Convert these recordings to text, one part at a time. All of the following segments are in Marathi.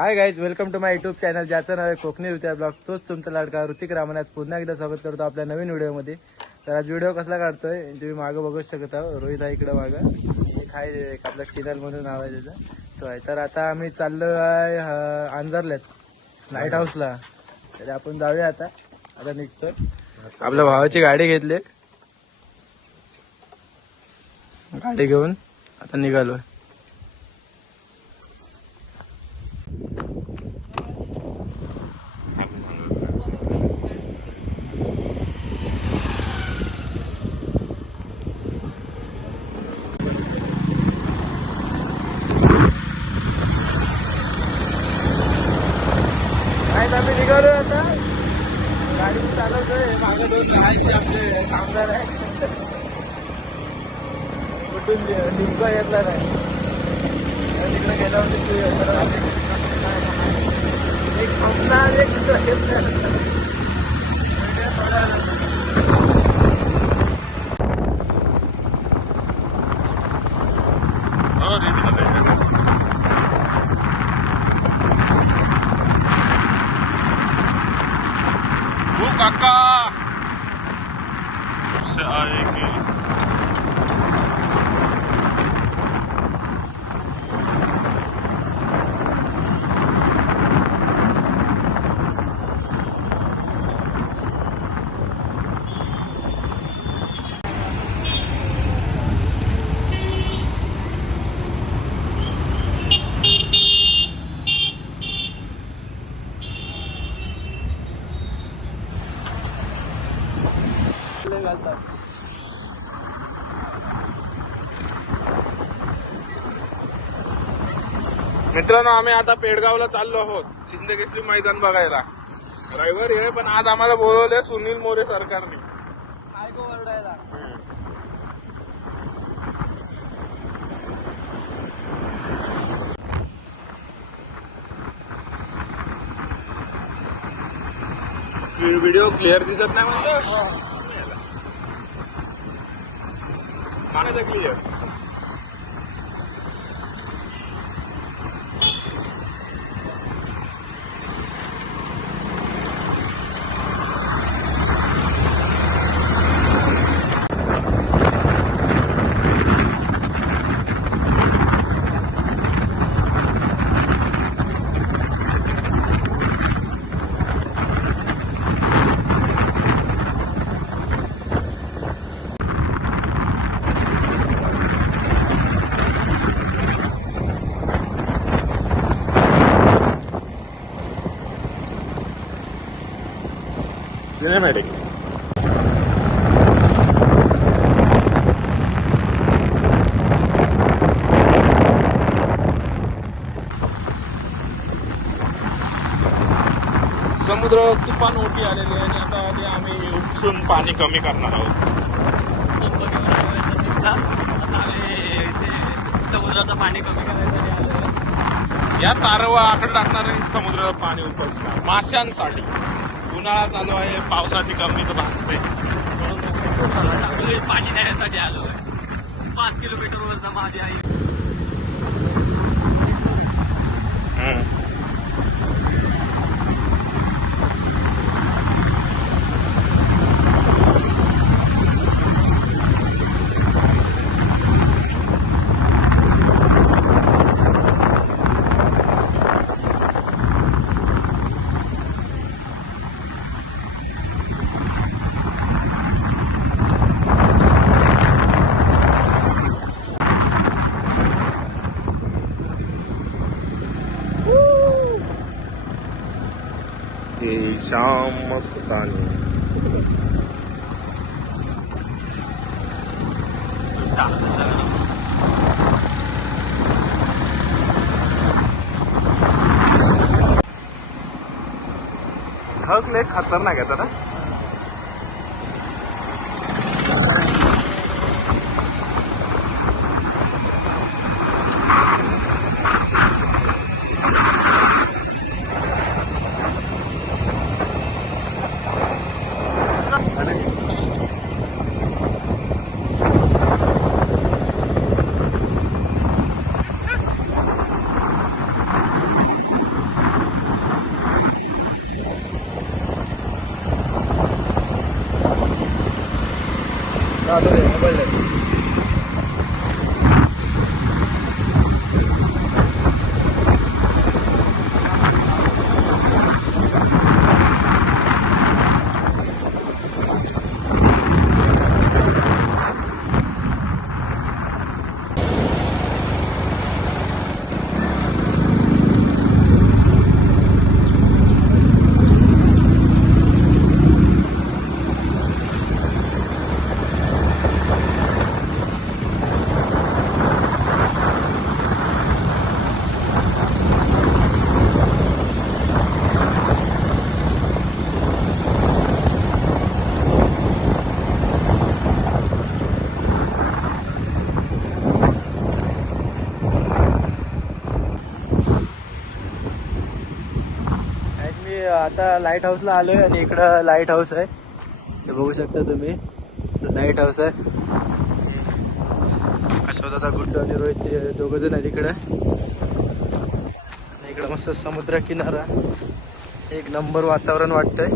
High guys, welcome to my YouTube channel ज्याचं नाव आहे कोकणी ऋतिया ब्लॉग. तोच तुमचा लाडका ऋतिक रामन. आज पुन्हा एकदा स्वागत करतो आपल्या नवीन व्हिडिओमध्ये. तर आज व्हिडिओ कसला काढतोय तुम्ही मागं बघू शकता. रोहित आहे इकडं मागं, एक आहे एक आपला चिनल म्हणून नाव आहे त्याचं, तो आहे. तर आता आम्ही चाललो आहे अंजरल्यात लाईट हाऊसला. तर आपण जाऊया आता निघतोय. आपल्या भावाची गाडी घेतली, गाडी घेऊन आता निघालोय. आम्ही निघालोय आता, गाडी चालवतोय. मागे दोन राहायचे आपले कामगार आहे, कुठून लिंक घेतला नाही. तिकडे गेल्यावर एक थांबला एक दुसरा घेतला. काका से आएंगे. मित्रांनो, आम्ही आता पेडगावला चाललो आहोत हिंदकेसरी मैदान बघायला. रविवारी आहे पण आज आम्हाला बोलवले सुनील मोरे सरकारने. व्हिडिओ क्लिअर दिसत नाही म्हणतो क्लिअर. सिनेमॅटिक. समुद्र तुफान ओटी आलेली आहे आणि आता ते आम्ही उपसून पाणी कमी करणार आहोत. समुद्राचं पाणी कमी करायचं. या तारवा आकडे टाकणार आणि समुद्राचं पाणी उपसणार माशांसाठी. उन्हाळा चालू आहे, पावसाची कमी तर भासते म्हणून पाणी देण्यासाठी आलो आहे. 5 किलोमीटरवरचा माझी आई. शाम मस्तानी. ढग लय खतरनाक आहे ना. असं दे मोबाईल दे. मी आता लाईट हाऊसला आलोय आणि इकडं लाईट हाऊस आहे, हे बघू शकता तुम्ही. लाईट हाऊस आहे. अश्वदादा गुड्डू आणि रोहित दोघ जण आहेत इकडे. आणि इकडं मस्त समुद्र किनारा, एक नंबर वातावरण वाटतंय.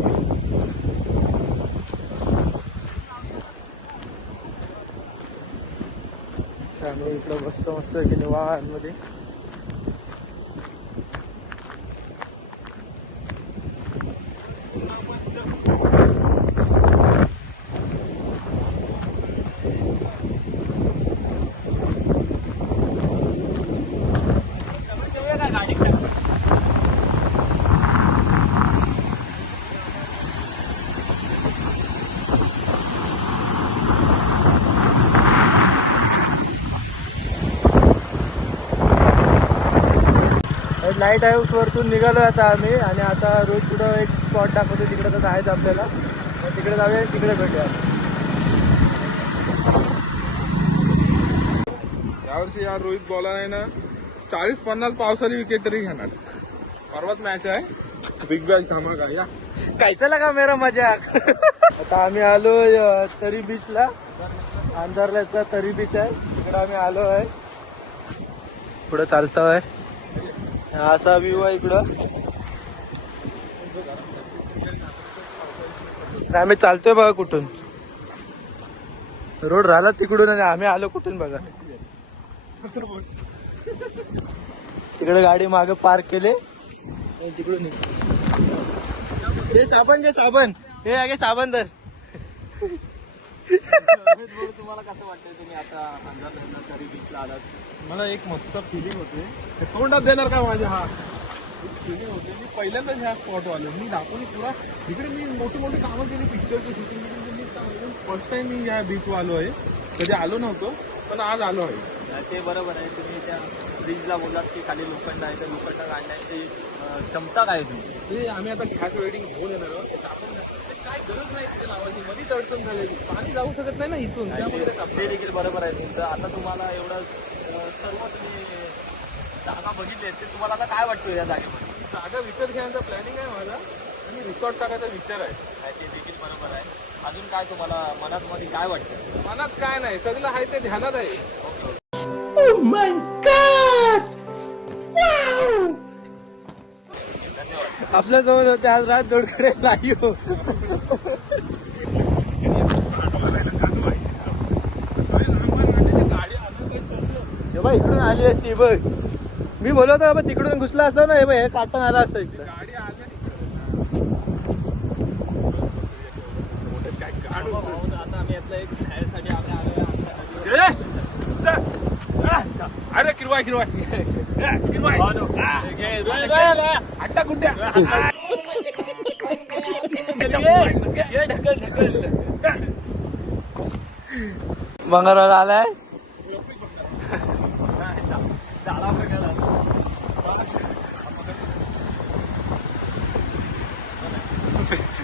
आम्ही इकडं बसतो मस्त की निवांत मध्ये. लाईट हाऊस वरतून निघालो आता आम्ही. आणि आता रोज पुढं एक स्पॉट दाखवतो, तिकडे तर आहेच आपल्याला. तिकडे जाऊया, तिकडे भेटूया. यावर्षी या रोहित बॉलर आहे ना 40-50 पावसाळी विकेट तरी घेणार. परवाच मॅच आहे बिग बॅश धमाका. या कैसा लगा मेरा मजाक. आता आम्ही आलो तरी बीचला, अंधारल्याचा तरी बीच आहे, तिकडे आम्ही आलो आहे. पुढे चालतोय, असा व्ह्यू आहे इकडं. आम्ही चालतोय बघा कुठून, रोड राहिला तिकडून आणि आम्ही आलो कुठून बघा. तिकडे गाडी मागे पार्क केले, तिकडून हे साबण घे, साबण हे आहे साबण. तर तुम्हाला कसं वाटतंय तुम्ही आता तरी बीचला आलात? मला एक मस्त फिलिंग होते, तोंडात देणार का माझ्या. हा फिलिंग होते. मी पहिल्यांदाच ह्या स्पॉट आलो. मी दाखवली तुला इकडे मी मोठी मोठी कामं केली, पिक्चरची शूटिंग. फर्स्ट टाइम मी या बीचवर आलो आहे. कधी आलो नव्हतो पण आज आलो आहे. ते बरोबर आहे. तुम्ही त्या ब्रिजला बोललात की खाली लोखंड आहे, तर लोखंड काढण्याची क्षमता काय तुमची? ते आम्ही आता गॅस वेल्डिंग घेऊन येणार आहोत. ते टाकून द्या. ते काय गरज नाही तिथे लावायची, मध्येच अडचण झालेली, पाणी जाऊ शकत नाही ना इथून. त्यामुळे ते देखील बरोबर आहे तुमचं. आता तुम्हाला एवढं सर्व तुम्ही जागा बघितली ते तुम्हाला आता काय वाटतं या जागेमध्ये? जागा विकत घ्यायचा प्लॅनिंग आहे माझा आणि रिसॉर्ट टाकायचा विचार आहे. ते देखील बरोबर आहे. अजून काय तुम्हाला मनात काय वाटतं? मनात काय नाही, सगळं आहे ते ध्यानात आहे. आपल्या सोबत होते आज रात दोडकडे लाईव्ह. हे बघ इकडून आली असती बघ. मी बोलवतो होतो तिकडून घुसला असं ना, हे बघ हे काटून आला असं इकडं. गाडी आली आता आम्ही आपल्या एक खायसाठी आम्ही आलो. अरे किरवाय अड्डा गुड्ड्या. बंगारवाला आलाय.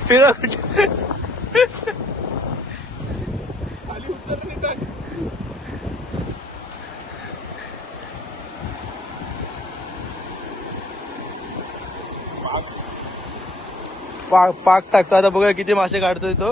फिरा कुठे. पाक टाकतो आता, बघा किती मासे काढतोय तो.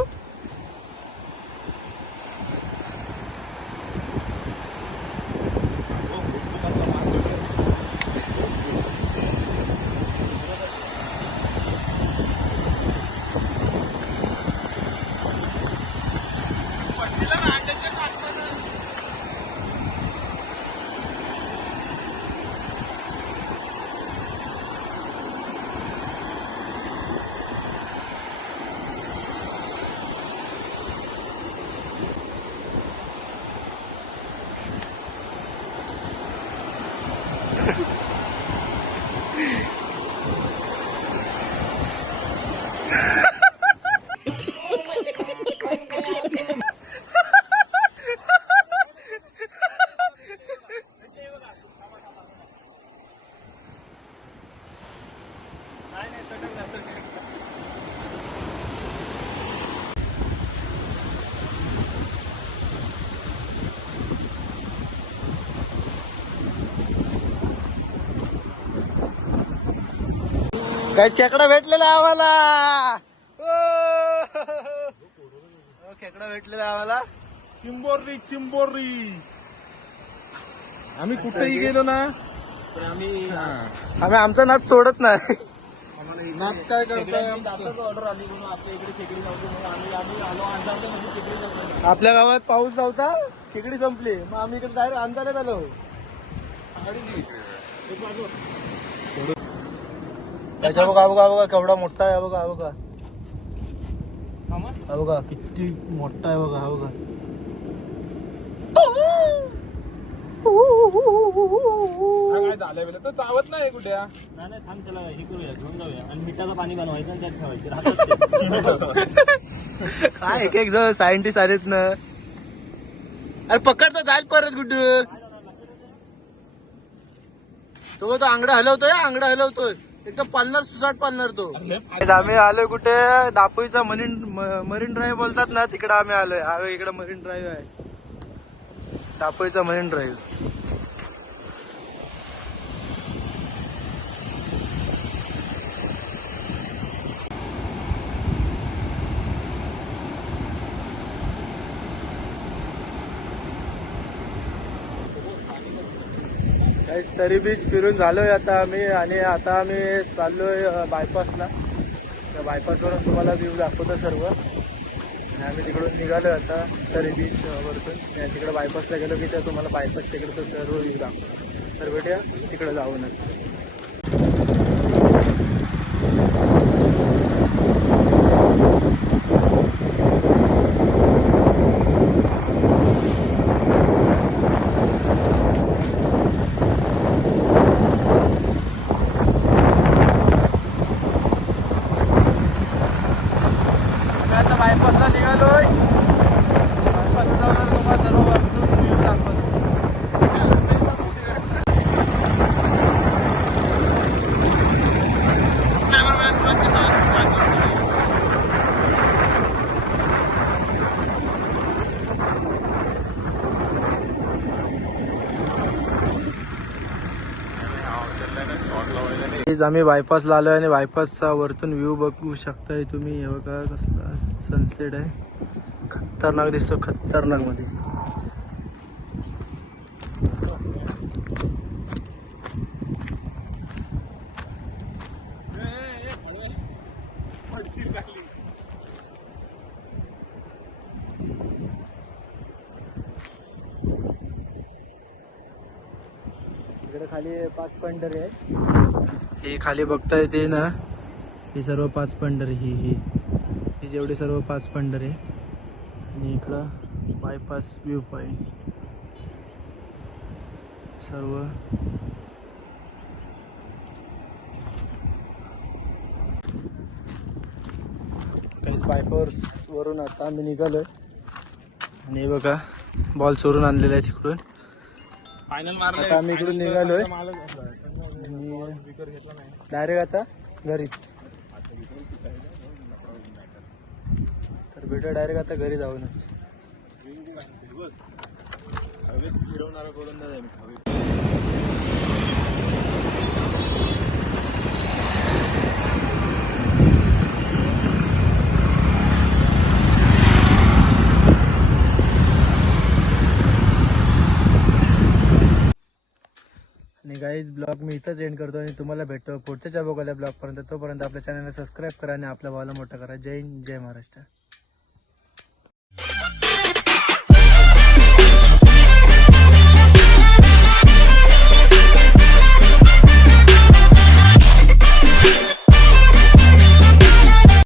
काही खेकडा भेटलेला आम्हाला. खेकडा भेटलेला आम्हाला. चिंबोरी आम्ही कुठेही गेलो ना तर आम्ही आम्ही आमचा नाच सोडत नाही. नाच काय करताय जास्तच ऑर्डर आली म्हणून आपल्या इकडे खेकडी नव्हती म्हणून आम्ही आलो अंधारच्या मध्ये खेकडी नव्हती. आपल्या गावात पाऊस नव्हता, खेकडी संपली, मग आम्ही इकडे डायरेक्ट अंधारात आलो. त्याच्या बघा बघा बघा केवढा मोठा आहे बघा बघा हा बघा किती मोठा आहे बघा हा बघा. काय झालं बेलं तर चावत नाही कुठे नाही नाही थांब त्याला हे करूया घेऊन जाऊया आणि मिठाचं पाणी बनवायचं आणि त्यात ठेवायचं राहतात ते. काय एक एक जण सायंटिस्ट आलेत ना. अरे पकडतो जाईल परत कुठं तो आंगडा हलवतोय आंगडा हलवतोय एकदम पालणार सुसाट पालणार तो. आम्ही आलोय कुठे दापोईचा मरीन ड्राईव्ह बोलतात ना तिकडे आम्ही आलोय. इकडे मरीन ड्राईव्ह आहे दापोईचा मरीन ड्राईव्ह. तरी बीच फिरून झालोय आता आम्ही आणि आता आम्ही चाललोय बायपासला. त्या बायपासवरून तुम्हाला व्ह्यू दाखवतो सर्व. आणि आम्ही तिकडून निघालोय आता तरी बीच वरतून. तिकडे बायपासला गेलो की त्या तुम्हाला बायपास तिकडे तो सर्व व्ह्यू दाखवतो. तर भेटूया तिकडे जाऊनच. आता बायपासला निघालोय. बायपासला जाऊन तुम्हाला सर्व वरतून व्ह्यू दाखवतो. आम्ही बायपासला आलोय आणि बायपासचा वरतून व्ह्यू बघू शकताय तुम्ही. हे बघा कसला सनसेट आहे. खतरनाक दिसतो खतरनाक मध्ये. इकडे खाली 5 पंढरी आहेत. हे खाली बघताय ते ना ही सर्व 5 पंढरी. ही जेवढे सर्व 5 पंढरी. आणि इकडं बायपास व्ह्यू पॉइंट सर्व. काहीच बायपास वरून आता आम्ही निघालोय. आणि बघा बॉल चोरून आणलेला आहे तिकडून. फायनल मारले. आता आम्ही इकडून निघालोय डायरेक्ट आता घरीच. तर भेटू डायरेक्ट आता घरी जाऊनच. फिरवणारा गोलंदाज आहे मी. आणि गाईज ब्लॉग मी इथंच एंड करतो आणि तुम्हाला भेटतो पुढच्या बघायला ब्लॉग पर्यंत. तोपर्यंत आपल्या चॅनलला सबस्क्राईब करा आणि आपल्या भावाला मोठा करा. जय हिंद जय महाराष्ट्र.